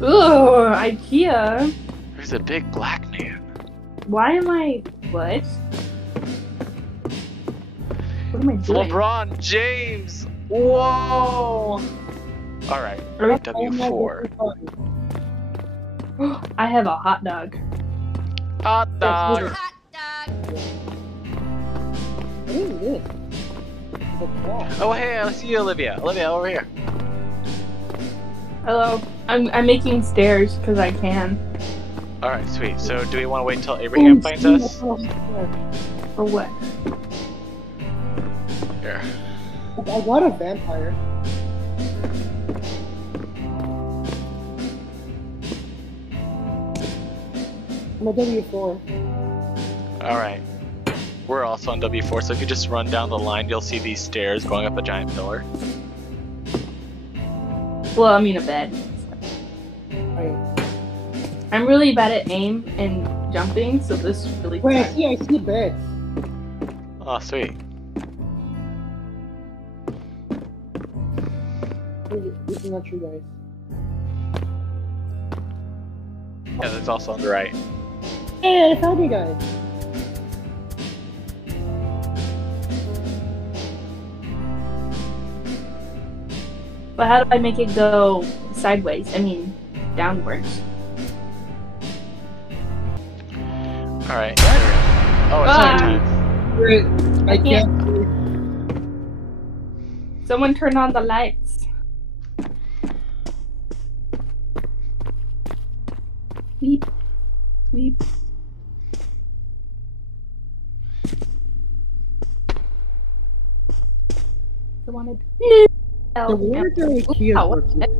Ooh, Ikea. There's a big black man. Why am I... What? What am I It's doing? LeBron James. Whoa. All right. W4. I have a hot dog. Hot dog. Hot dog. What is this? It's a wall. Oh hey, I see you, Olivia. Olivia, over here. Hello. I'm making stairs because I can. All right, sweet. So do we want to wait until Abraham finds us? Or what? Here. I got a vampire. I'm a W4. All right. We're also on W4, so if you just run down the line, you'll see these stairs going up a giant pillar. Well, I mean a bed. Wait, I'm really bad at aim and jumping, so this really. wait, I see beds. Oh, sweet. This is not true, guys. Yeah, that's also on the right. Hey, I found you guys. But how do I make it go sideways? I mean, downwards. All right. Oh, it's nighttime. Wait, I I can't. can't. Someone turn on the lights. Weep. Weep. I wanted. The weird Ikea Wow, works. what?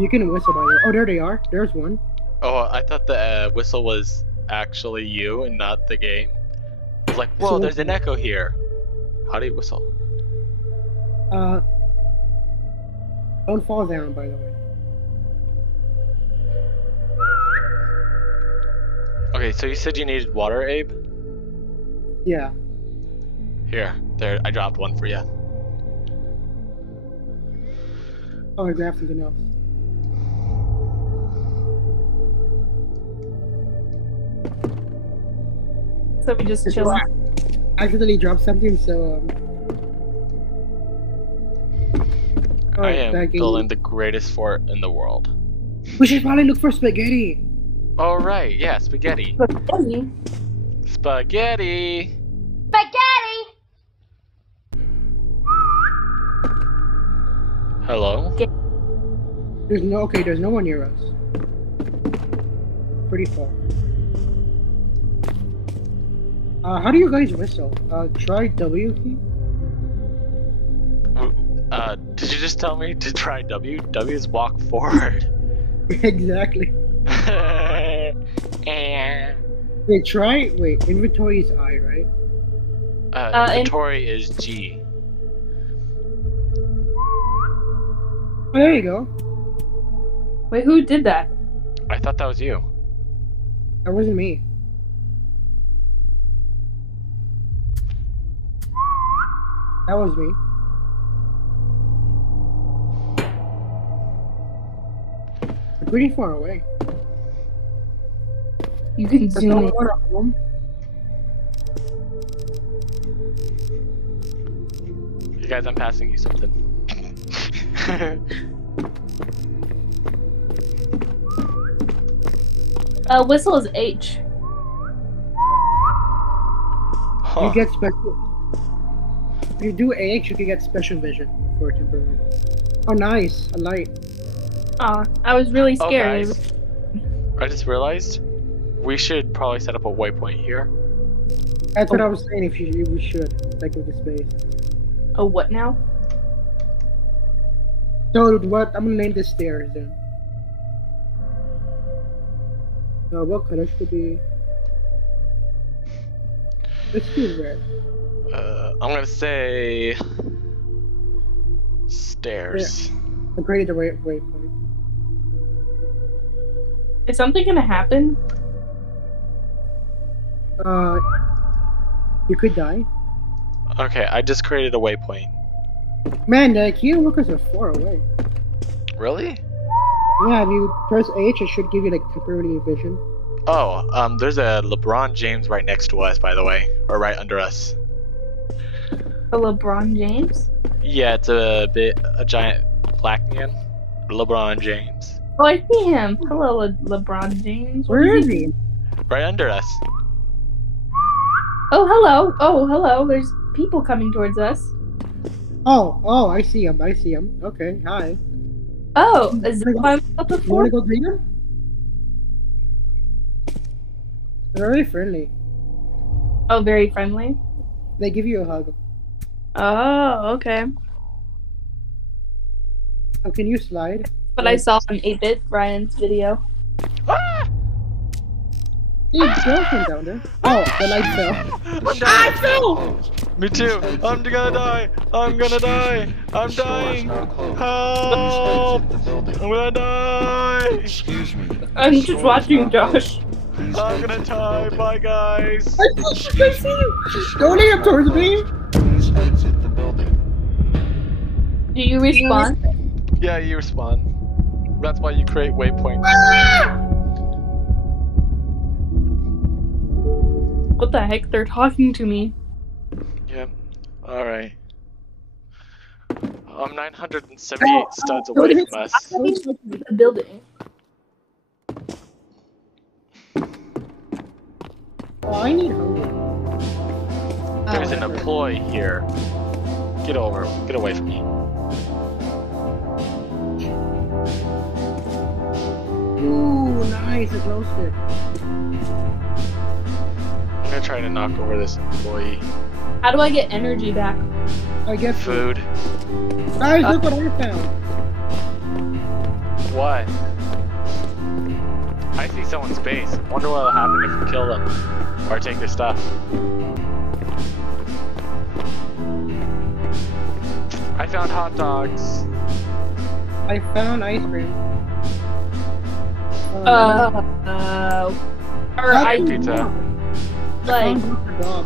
You can whistle by the way. Oh, there they are. There's one. Oh, I thought the whistle was actually you and not the game. I was like, whoa, there's an echo here. How do you whistle? Don't fall down, by the way. Okay, so you said you needed water, Abe? Yeah. Here, there, I dropped one for you. Oh, I grabbed something else. So we just It's chill. black. I accidentally dropped something, so I Alright, am back in. building the greatest fort in the world. We should probably look for spaghetti. Oh, right, yeah, spaghetti. Spaghetti. Spaghetti! Spaghetti. Hello? There's no one near us. Pretty far. How do you guys whistle? Try W key. Did you just tell me to try W? W is walk forward. Exactly. And Wait, inventory is I, right? inventory is G. Oh, there you go. Wait, who did that? I thought that was you. That wasn't me. That was me. We're pretty far away. You can There's zoom no in. one at home. You guys, I'm passing you something. Whistle is H. Huh. You get special. If you do AH, you can get special vision for a temporary. Oh, nice. A light. Aw, I was really Oh, scared. guys, I just realized we should probably set up a waypoint here. That's what I was saying. We should, like with the space. Oh, what now? So what? I'm gonna name this stairs then. What color should be? Let's do red. I'm gonna say stairs. I created the waypoint. Is something gonna happen? You could die. Okay, I just created a waypoint. Man, the IKEA workers are far away. Really? Yeah, if you press H, it should give you like temporary vision. Oh, there's a LeBron James right next to us, by the way, or right under us. A LeBron James? Yeah, it's a giant black man, LeBron James, Oh, I see him. Hello, LeBron James. What Where is is he? right under us. Oh, hello. Oh, hello. There's people coming towards us. Oh, I see him. I see him. Okay, hi. Oh, a zip line up You before? wanna go greet him? They're very friendly. Oh, very friendly. They give you a hug. Oh, okay. Oh, can you slide? But I saw on 8-Bit Ryan's video. Ah! Hey, girlfriend down there. Oh, the light fell. I'm dying. I fell. Me too. I'm gonna die. I'm gonna die. I'm dying. Help! I'm gonna die. I'm just watching Josh. I'm gonna die. Bye, guys. I see you. Don't lean up towards me. Do you respawn? Yeah, you respawn. That's why you create waypoints. What the heck? They're talking to me. Yep. Alright. I'm 978 studs away from us. I'm the building. Oh, I need hunger. There's an employee here. Get away from me. Ooh, nice, a glow stick. I'm gonna try to knock over this employee. How do I get energy back? I get Food. Guys, look what I found. What? I see someone's base. Wonder what will happen if we kill them. Or take their stuff. I found hot dogs. I found ice cream. Or I Pizza. like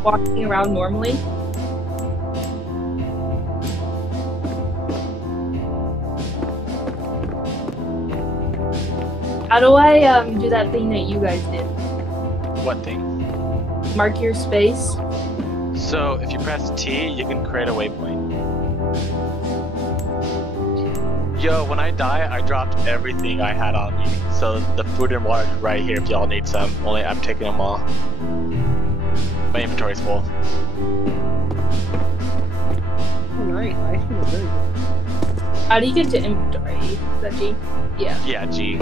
walking around normally. How do I do that thing that you guys did? What thing? Mark your space. So if you press T, you can create a waypoint. Yo, when I die, I dropped everything I had on me. So the food and water is right here if y'all need some. Only I'm taking them all. My inventory's full. Oh, nice. Ice cream is very good. How do you get to inventory? Is that G? Yeah. Yeah, G.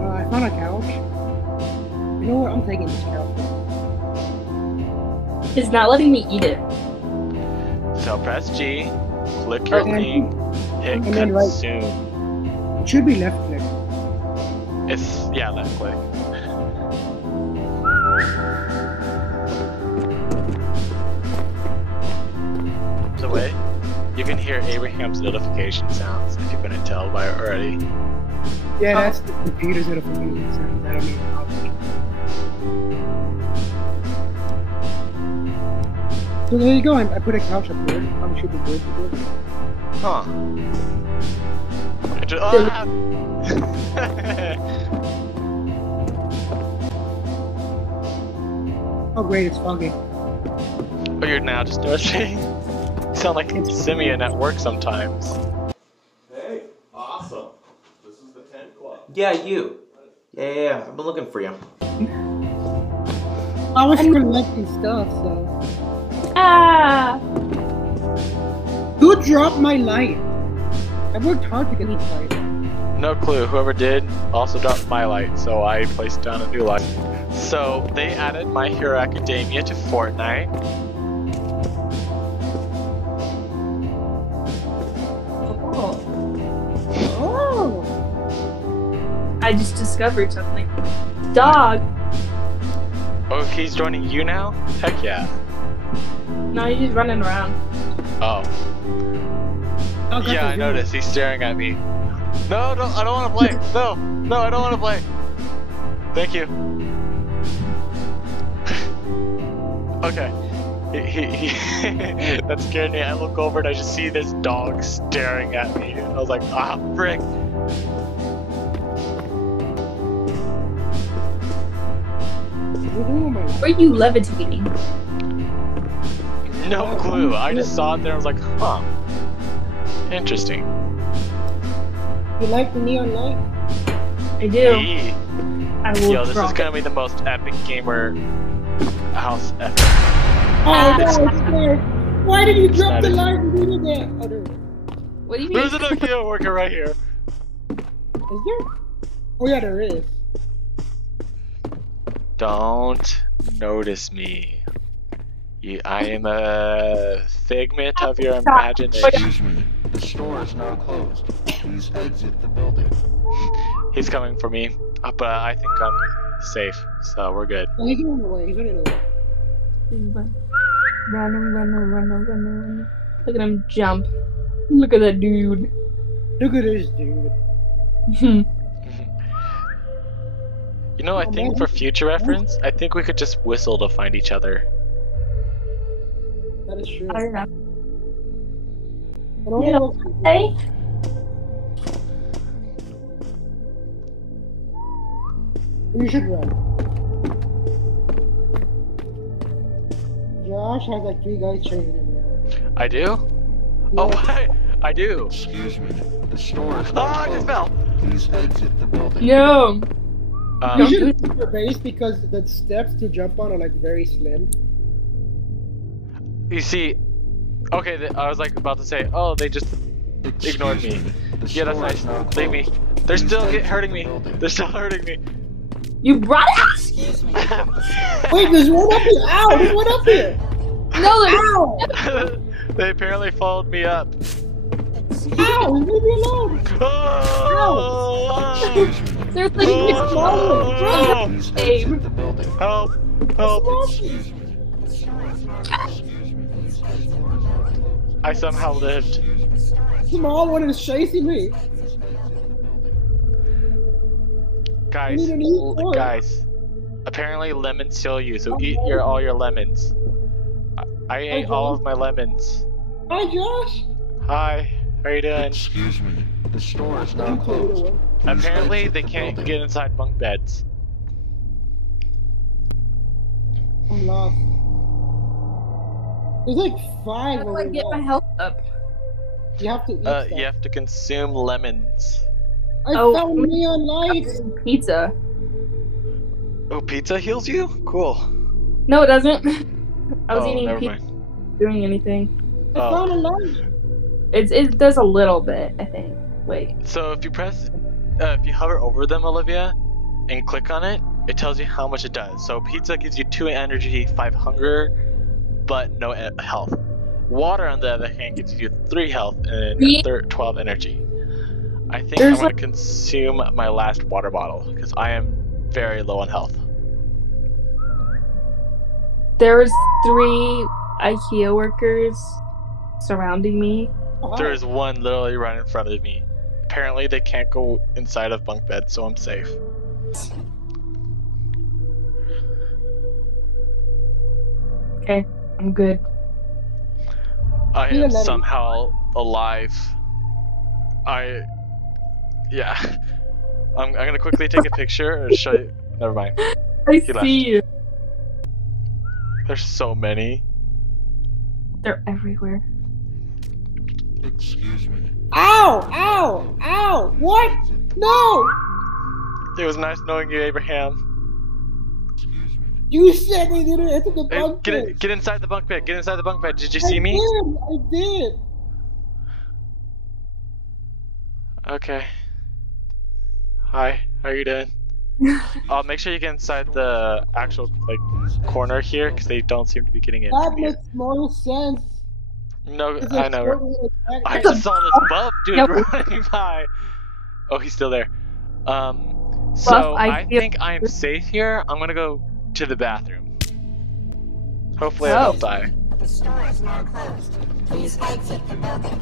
I found a couch. You know what? I'm taking this couch. It's not letting me eat it. So press G, click your thing, hit and then consume. It should be left click. It's, yeah, left click. The way you can hear Abraham's notification sounds if you couldn't tell by already. Yeah, that's the computer's notification sound. I don't mean So there you go. I put a couch up there. Probably should be good. Huh. Oh great, it's foggy. Oh, you're now just noticing? You sound like Simeon at work sometimes. Hey, awesome. This is the tent club. Yeah, you. Yeah, I've been looking for you. I was collecting stuff, so. Ah! Who dropped my light? I worked hard to get this light. No clue. Whoever did also dropped my light, so I placed down a new light. So they added My Hero Academia to Fortnite. Oh. I just discovered something. Dog. Oh, he's joining you now? Heck yeah. No, he's just running around. Oh. Yeah, I noticed. He's staring at me. No, no, I don't want to play. No, no, I don't want to play. Thank you. Okay. That scared me. I look over and I just see this dog staring at me. I was like, ah, frick. Where are you levitating? No clue. I just saw it there. I was like, huh. Interesting. You like the neon light? I do. Yee. I will Yo, this drop is gonna be the most epic gamer house ever. Oh, no, it's there. Why did you drop the Excited. light and do that? Oh, there. What do you mean? There's an Ikea worker right here. Is there? Oh, yeah, there is. Don't notice me. I am a figment of your imagination. Excuse me. The store is now closed. Please exit the building. He's coming for me, but I think I'm safe, so we're good. Oh, he's running away. He's running away. Run. Look at him jump. Look at that dude. Look at this dude. You know, I think for future reference, I think we could just whistle to find each other. That is true. I don't know. But only Yeah. works- Hey. You should run. Josh has like 3 guys training him right now. I do? Oh, I do. Excuse me. The store is Oh, now I closed. just fell. Please exit the building. No. You should leave your base because the steps to jump on are like very slim. You see, okay, I was like about to say, oh, they just ignored me. The Yeah, that's store nice. is now Leave me. closed. They're Please still exit hurting the me. building. They're still hurting me. You brought it? Wait, there's one up here! Ow! There's one up here! No, there's Ow! They apparently followed me up. Ow! Leave me alone! Oh, there's like oh, Please Abe. exit the building. help! Help! Excuse me. I somehow lived. Small one is chasing me. Guys, You need to eat more. guys. Apparently lemons kill you, so eat all your lemons. I ate all of my lemons. Hi, Josh. Hi, how you doing? Excuse me. The store is now You played it closed. away. Apparently they can't get inside bunk beds. I'm lost. There's like 5 How do over I get my there. health up? You have to eat You stuff. have to consume lemons. I Oh. found neon lights. Pizza. Oh, pizza heals you? Cool. No, it doesn't. I was Oh, eating never pizza, mind. doing anything. I Oh. found a light. It does a little bit, I think. Wait. So if you if you hover over them, Olivia, and click on it, it tells you how much it does. So pizza gives you 2 energy, 5 hunger, but no health. Water, on the other hand, gives you 3 health and Me- 12 energy. I think There's I'm going to consume my last water bottle, because I am very low on health. There's 3 Ikea workers surrounding me. Oh, hi. There is one literally right in front of me. Apparently they can't go inside of bunk beds, so I'm safe. Okay, I'm good. I You're am letting- somehow alive. Yeah. I'm gonna quickly take a picture and show you. Never mind. I He left. see you. There's so many. They're everywhere. Excuse me. Ow! Ow! Ow! What? No! It was nice knowing you, Abraham. Excuse me. You said they didn't enter the Hey, bunk bed. get inside the bunk bed. Get inside the bunk bed. Did you I see me? I did. Okay. Hi. How are you doing? Make sure you get inside the actual corner here, because they don't seem to be getting in That from here. makes more sense. No, It's I a know. totally I attack- just saw this buff dude Yep. running by. Oh, he's still there. So I I feel- think I'm safe here. I'm gonna go to the bathroom. Hopefully I Oh. don't die. The store is now closed. Please exit the building.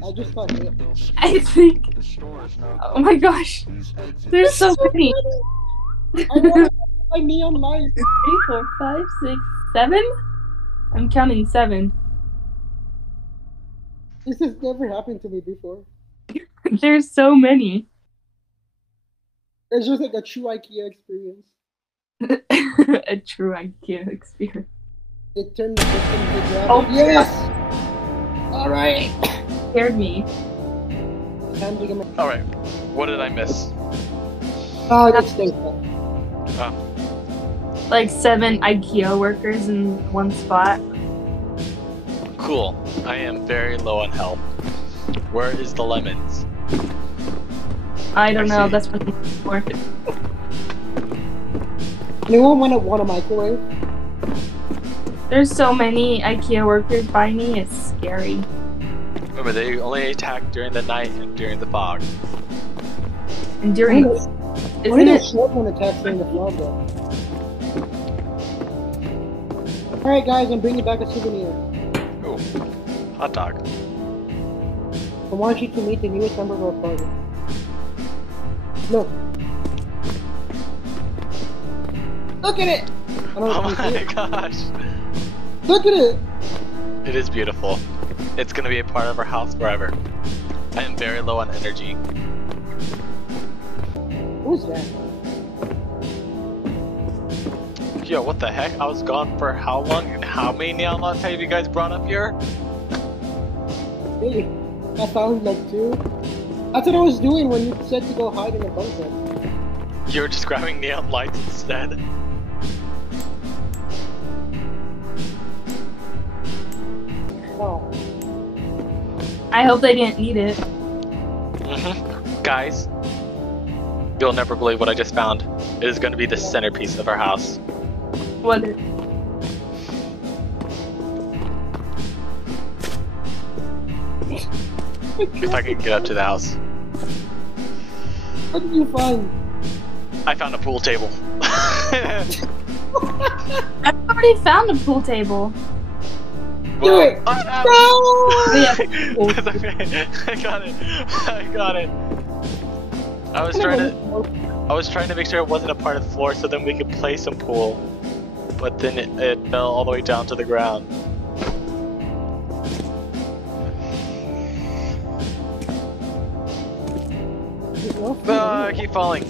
I just found it. I think. The store is now Oh my gosh. Please exit. There's so many. I want my neon light. 3, 4, 5, 6, 7? I'm counting 7. This has never happened to me before. There's so many. It's just like a true IKEA experience. A true IKEA experience. It turned the system to grab Oh, it. Yes! Alright! Scared me. Time to get my... Alright, what did I miss? Oh, that's stay put. Oh, Like 7 IKEA workers in one spot. cool. I am very low on health. Where is the lemons? I don't I know. see. That's what it's for. Anyone want a microwave? There's so many IKEA workers by me. It's scary. Remember, they only attack during the night and during the fog. And during, Only isn't the it? short one attacks during the vlog though. Alright guys, I'm bringing back a souvenir. Ooh, hot dog. I want you to meet the newest member of our party. Look. Look at it! I don't know Oh if you see my it. gosh. Look at it! It is beautiful. It's gonna be a part of our house forever. I am very low on energy. Who's that? Yo, what the heck? I was gone for how long and how many neon lights have you guys brought up here? Hey, I found like 2. That's what I was doing when you said to go hide in a bunker. You were just grabbing neon lights instead. Oh. I hope they didn't need it. Guys, you'll never believe what I just found. It is going to be the centerpiece of our house. What? If I can get up to the house. What did you find? I found a pool table. I already found a pool table. Do it! Oh, Yeah. It's okay. I got it. I got it. I was trying to make sure it wasn't a part of the floor so then we could play some pool. But then it fell all the way down to the ground. I keep falling.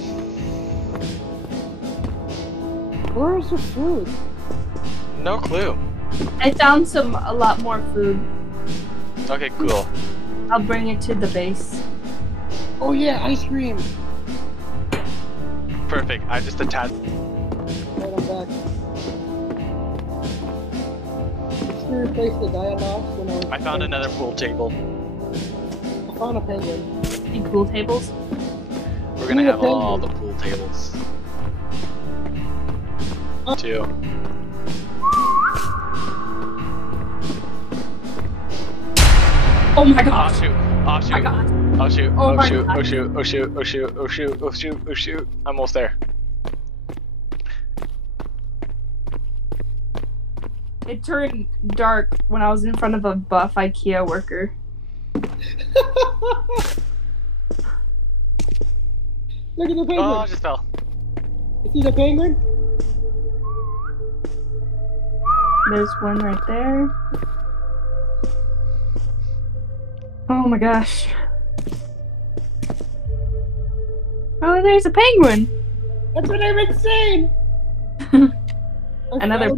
Where's the food? No clue. I found a lot more food. Okay, cool. I'll bring it to the base. Oh yeah, ice cream! Perfect. I just attached. Right, I'm back. Just to replace the Dianox when I was... I found another pool table. I found a penguin. Any pool tables? We're gonna Ooh, a have all the penguin. pool tables. Too. Oh my Oh god! shoot! Oh Oh my shoot! god! Oh shoot! Oh Oh my shoot! God. Oh shoot! Oh shoot! Oh shoot! Oh shoot! Oh shoot! Oh shoot! I'm almost there. It turned dark when I was in front of a buff IKEA worker. Look at the penguin! Oh, I just fell. You see the penguin? There's one right there. Oh my gosh. Oh, there's a penguin! That's what I've been saying! Another-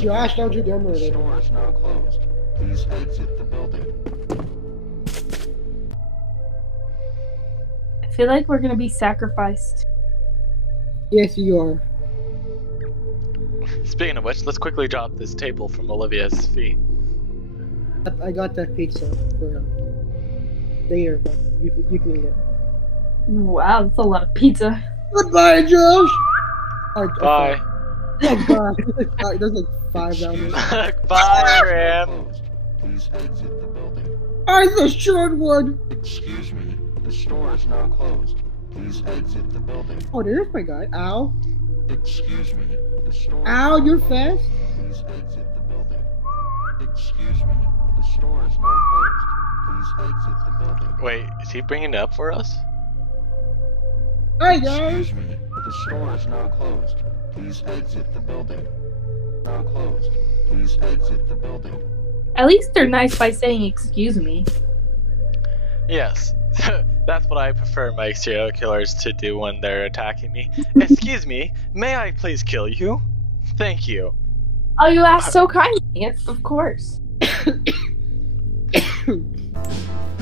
Josh, don't you dare murder The him. store is now closed. Please exit the building. I feel like we're gonna be sacrificed. Yes, you are. Speaking of which, let's quickly drop this table from Olivia's feet. I got that pizza for later, but you can eat it. Wow, that's a lot of pizza. Goodbye, Josh! Bye. Goodbye. There's like 5 down there. Bye, Ram. Closed. Please exit the building. I'm the short one! Excuse me. The store is now closed. Please exit the building. Oh, there's my guy. Ow. Excuse me. The store. Ow, you're fast? Please exit the building. Excuse me. The store is now closed. Please exit the building. Wait, is he bringing it up for us? Hi, guys! Excuse me. The The store is now closed. Please exit the building. Now closed. Please exit the building. At least they're nice by saying excuse me. Yes. That's what I prefer my serial killers to do when they're attacking me. Excuse me, may I please kill you? Thank you. Oh, you asked so kindly. Yes, of course.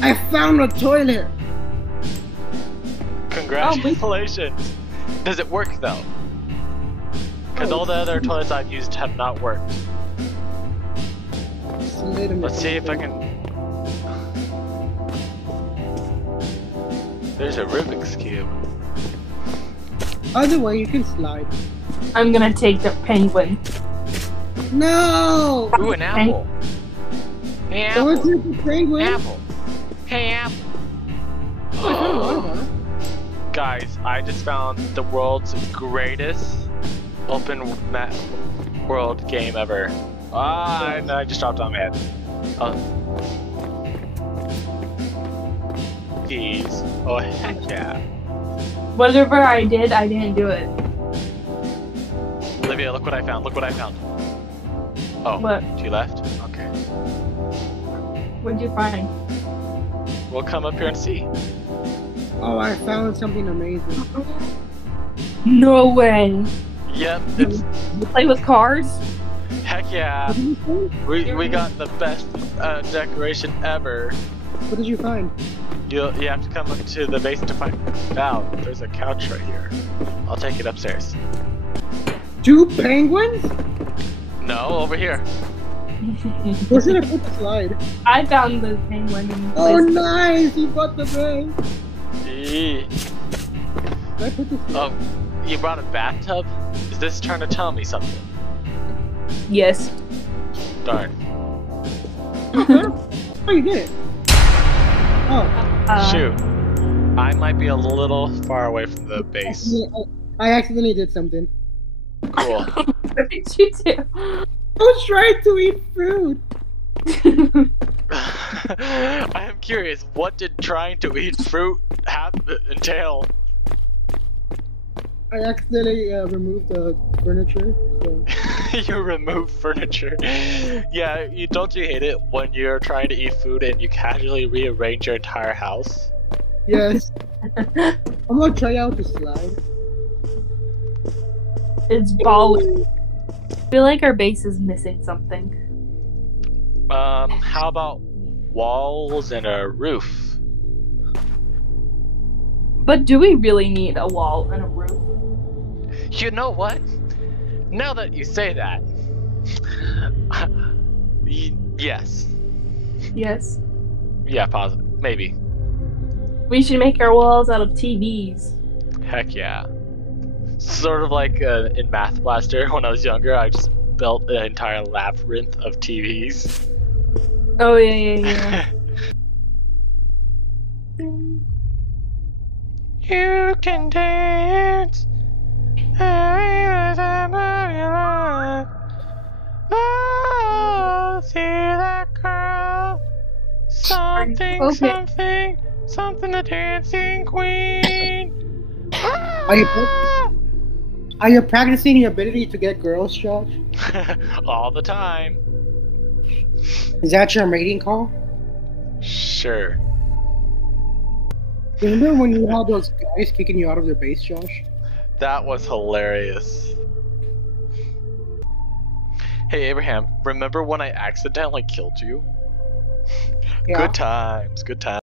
I found a toilet. Congratulations. Does it work though? Because all the other toilets I've used have not worked. Let's see if I can... There's a Rubik's Cube. Either way, you can slide. I'm gonna take the penguin. No! Ooh, an apple. Hey, Don't apple. take the penguin. Apple. Hey, apple. Oh, I found a water bottle. Guys, I just found the world's greatest open world game ever. And I just dropped on my head. Keys. Oh, heck yeah. Whatever I did, I didn't do it. Olivia, look what I found. Look what I found. Oh, What? she left? Okay. What'd you find? We'll come up here and see. Oh, I found something amazing. No way. Yep, it's... You play with cars? Heck yeah. What did you find? We got the best decoration ever. What did you find? You have to come up to the base to find out. There's a couch right here. I'll take it upstairs. 2 penguins? No, over here. Where should I put the slide? I found the penguin in Oh, place. nice! You bought the bag. Eee. Where I put the slide? Oh, you brought a bathtub? Is this trying to tell me something? Yes. Darn. Oh, you did it. Oh. Shoot. I might be a little far away from the base. I accidentally did something. Cool. What did you do? I was trying to eat food. I am curious, what did trying to eat fruit entail? I accidentally removed the furniture. So. You remove furniture. Yeah, don't you hate it when you're trying to eat food and you casually rearrange your entire house? Yes. I'm gonna try out the slide. It's balling. I feel like our base is missing something. How about walls and a roof? But do we really need a wall and a roof? You know what? Now that you say that, yes. Yes. Yeah, positive. Maybe. We should make our walls out of TVs. Heck yeah. Sort of like in Math Blaster when I was younger, I just built an entire labyrinth of TVs. Oh, yeah. You can dance. Oh, see that girl. Something, Okay. something, the dancing queen. Are you practicing your ability to get girls, Josh? All the time. Is that your mating call? Sure. Remember when you had those guys kicking you out of their base, Josh? That was hilarious. Hey Abraham, remember when I accidentally killed you? Yeah. Good times, good times.